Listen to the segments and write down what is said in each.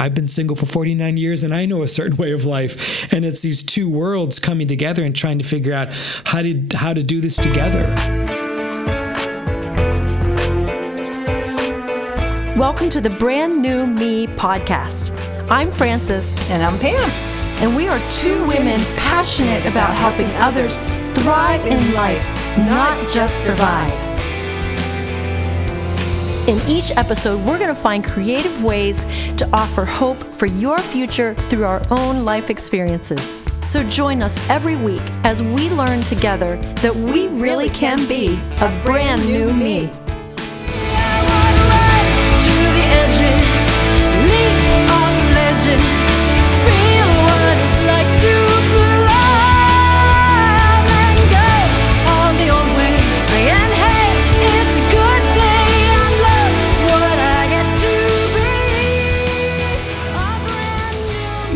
I've been single for 49 years and I know a certain way of life. And it's these two worlds coming together and trying to figure out how to do this together. Welcome to the Brand New Me podcast. I'm Frances. And I'm Pam. And we are two women passionate about helping others thrive in life, not just survive. In each episode, we're going to find creative ways to offer hope for your future through our own life experiences. So join us every week as we learn together that we really can be a brand new me.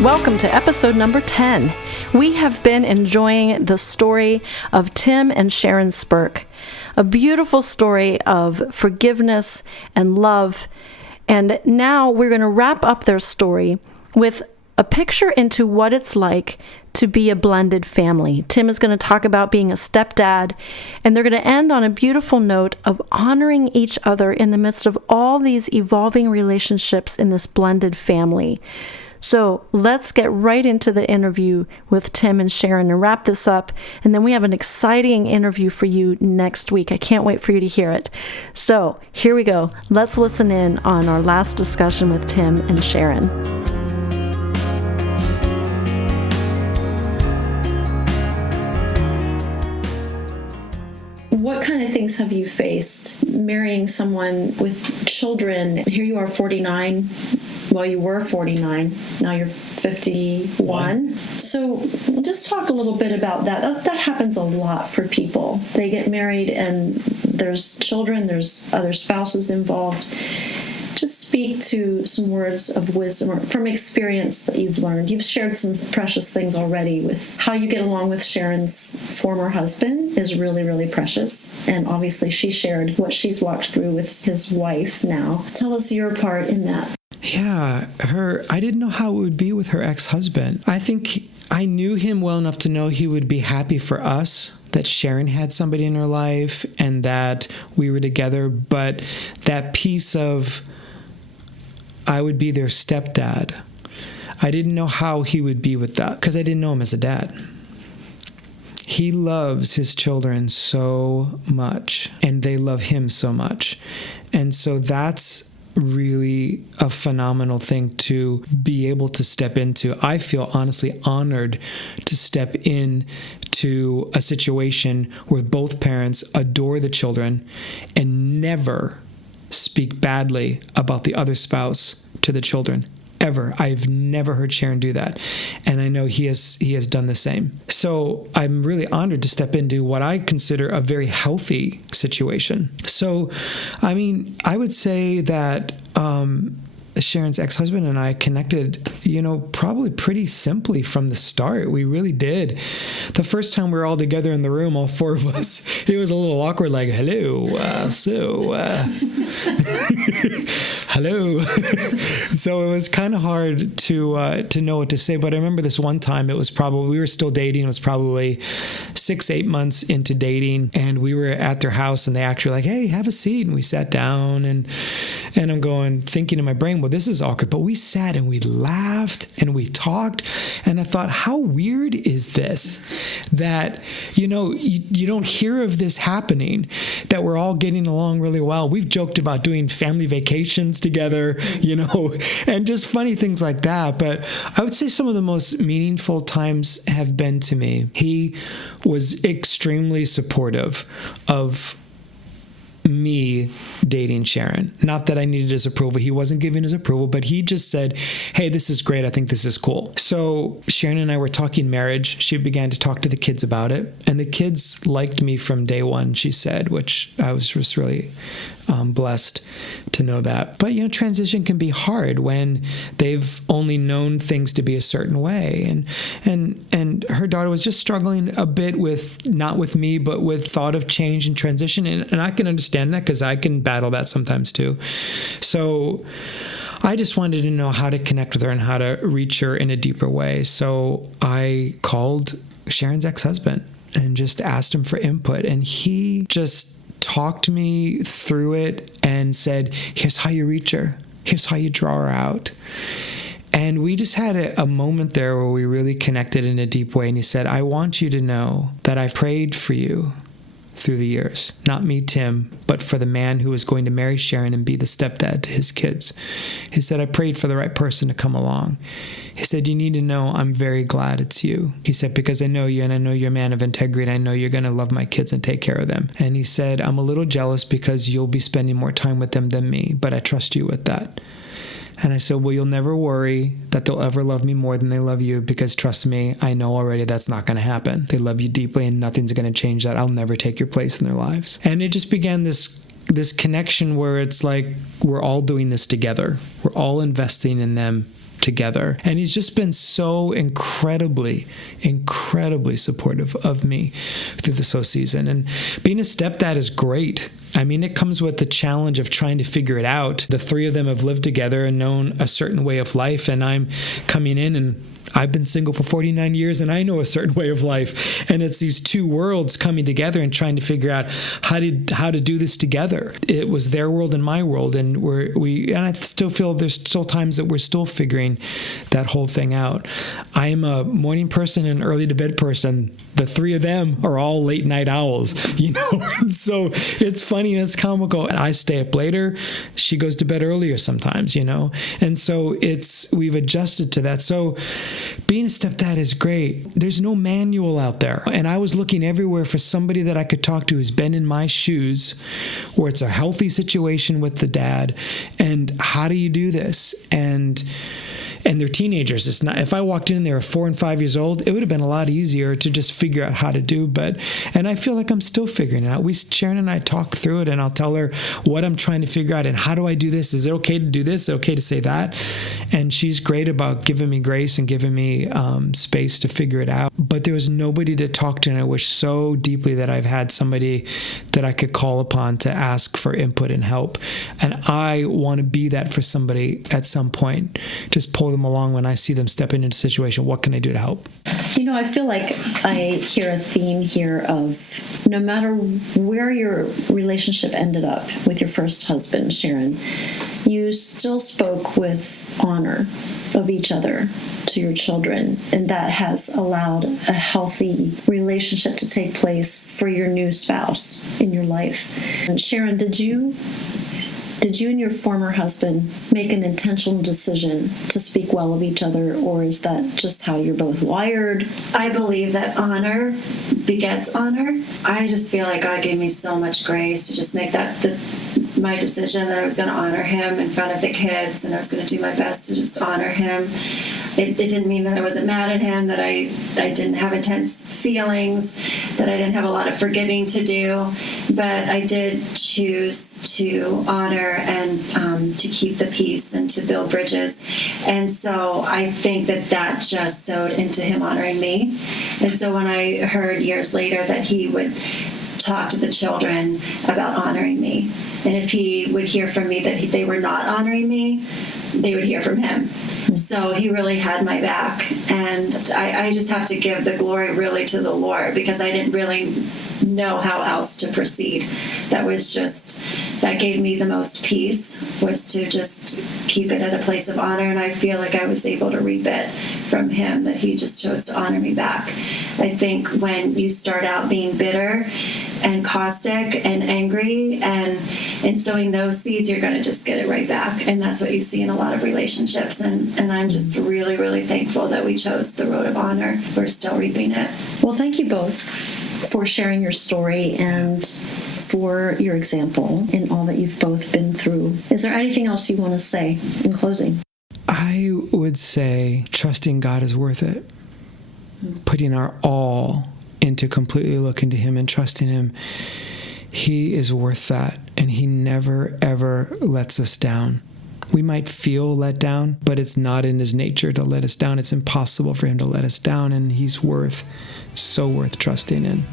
Welcome to episode number 10. We have been enjoying the story of Tim and Sharon Spirk, a beautiful story of forgiveness and love. And now we're going to wrap up their story with a picture into what it's like to be a blended family. Tim is going to talk about being a stepdad, and they're going to end on a beautiful note of honoring each other in the midst of all these evolving relationships in this blended family. So let's get right into the interview with Tim and Sharon and wrap this up. And then we have an exciting interview for you next week. I can't wait for you to hear it. So here we go. Let's listen in on our last discussion with Tim and Sharon. What kind of things have you faced marrying someone with children? Here you are 49. Well, you were 49. Now you're 51. So just talk a little bit about that. That happens a lot for people. They get married and there's children, there's other spouses involved. Just speak to some words of wisdom or from experience that you've learned. You've shared some precious things already with how you get along with Sharon's former husband is really, really precious. And obviously she shared what she's walked through with his wife now. Tell us your part in that. Yeah, I didn't know how it would be with her ex-husband. I think I knew him well enough to know he would be happy for us, that Sharon had somebody in her life and that we were together. But that piece of I would be their stepdad, I didn't know how he would be with that because I didn't know him as a dad. He loves his children so much and they love him so much. And so that's really a phenomenal thing to be able to step into. I feel honestly honored to step in to a situation where both parents adore the children and never speak badly about the other spouse to the children. Ever. I've never heard Sharon do that. And I know he has done the same. So I'm really honored to step into what I consider a very healthy situation. So, I mean, I would say that Sharon's ex-husband and I connected, probably pretty simply from the start. We really did. The first time we were all together in the room, all four of us, it was a little awkward, like, hello, hello. So it was kind of hard to know what to say. But I remember this one time, we were still dating. It was probably 6-8 months into dating. And we were at their house and they actually were like, hey, have a seat. And we sat down and I'm thinking in my brain, well, this is awkward. But we sat and we laughed and we talked. And I thought, how weird is this? That, you don't hear of this happening, that we're all getting along really well. We've joked about doing family vacations together, and just funny things like that. But I would say some of the most meaningful times have been to me. He was extremely supportive of me dating Sharon. Not that I needed his approval. He wasn't giving his approval, but he just said, hey, this is great. I think this is cool. So Sharon and I were talking marriage. She began to talk to the kids about it. And the kids liked me from day one, she said, which I was just really blessed to know that. But, transition can be hard when they've only known things to be a certain way. And her daughter was just struggling a bit with, not with me, but with thought of change and transition. And I can understand that because I can battle that sometimes too. So I just wanted to know how to connect with her and how to reach her in a deeper way. So I called Sharon's ex-husband and just asked him for input. And he just talked me through it and said, here's how you reach her. Here's how you draw her out. And we just had a moment there where we really connected in a deep way. And he said, I want you to know that I've prayed for you through the years. Not me, Tim, but for the man who was going to marry Sharon and be the stepdad to his kids. He said, I prayed for the right person to come along. He said, you need to know I'm very glad it's you. He said, because I know you and I know you're a man of integrity and I know you're going to love my kids and take care of them. And he said, I'm a little jealous because you'll be spending more time with them than me, but I trust you with that. And I said, well, you'll never worry that they'll ever love me more than they love you, because trust me, I know already that's not going to happen. They love you deeply and nothing's going to change that. I'll never take your place in their lives. And it just began this connection where it's like we're all doing this together. We're all investing in them together. And he's just been so incredibly supportive of me through this whole season. And being a stepdad is great. I mean, it comes with the challenge of trying to figure it out. The three of them have lived together and known a certain way of life, and I'm coming in and I've been single for 49 years and I know a certain way of life. And it's these two worlds coming together and trying to figure out how to do this together. It was their world and my world. And I still feel there's still times that we're still figuring that whole thing out. I am a morning person and early to bed person. The three of them are all late night owls, And so it's funny and it's comical. And I stay up later. She goes to bed earlier sometimes, And so we've adjusted to that. So being a stepdad is great. There's no manual out there. And I was looking everywhere for somebody that I could talk to who's been in my shoes, where it's a healthy situation with the dad. And how do you do this? And they're teenagers. It's not, if I walked in and they were 4 and 5 years old, it would have been a lot easier to just figure out how to do. And I feel like I'm still figuring it out. Sharon and I talk through it, and I'll tell her what I'm trying to figure out and how do I do this? Is it okay to do this? Is it okay to say that? And she's great about giving me grace and giving me space to figure it out. But there was nobody to talk to, and I wish so deeply that I've had somebody that I could call upon to ask for input and help. And I want to be that for somebody at some point. Just pull them along when I see them stepping into a situation. What can I do to help? I feel like I hear a theme here of no matter where your relationship ended up with your first husband, Sharon, you still spoke with honor of each other to your children, and that has allowed a healthy relationship to take place for your new spouse in your life. And Sharon, did you and your former husband make an intentional decision to speak well of each other, or is that just how you're both wired? I believe that honor begets honor. I just feel like God gave me so much grace to just make that my decision that I was going to honor him in front of the kids, and I was going to do my best to just honor him. It didn't mean that I wasn't mad at him, that I didn't have intense feelings, that I didn't have a lot of forgiving to do, but I did choose to honor and to keep the peace and to build bridges. And so I think that just sowed into him honoring me. And so when I heard years later that he would talk to the children about honoring me, and if he would hear from me that they were not honoring me, they would hear from him. So he really had my back, and I just have to give the glory really to the Lord, because I didn't really know how else to proceed. That gave me the most peace, was to just keep it at a place of honor, and I feel like I was able to reap it from him, that he just chose to honor me back. I think when you start out being bitter and caustic and angry and sowing those seeds, you're going to just get it right back. And that's what you see in a lot of relationships. And I'm just really, really thankful that we chose the road of honor. We're still reaping it. Well, thank you both for sharing your story and for your example in all that you've both been through. Is there anything else you want to say in closing? I would say trusting God is worth it. Putting our all into completely looking to him and trusting him. He is worth that, and he never, ever lets us down. We might feel let down, but it's not in his nature to let us down. It's impossible for him to let us down, and he's so worth trusting in.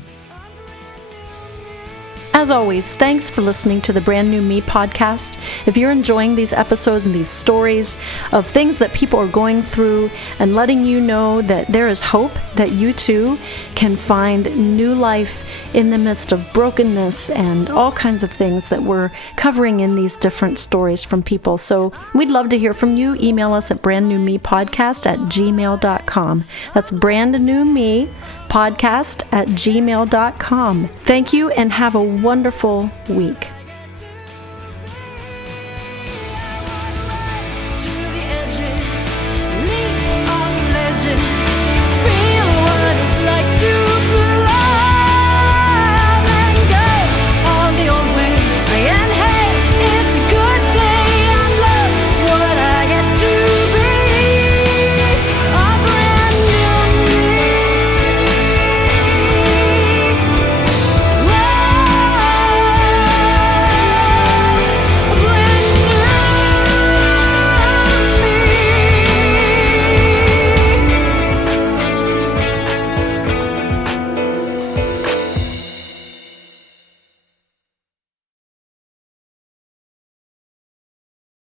As always, thanks for listening to the Brand New Me podcast. If you're enjoying these episodes and these stories of things that people are going through and letting you know that there is hope, that you too can find new life in the midst of brokenness and all kinds of things that we're covering in these different stories from people. So we'd love to hear from you. Email us at brandnewmepodcast@gmail.com. That's brandnewmepodcast@gmail.com. Thank you and have a wonderful week.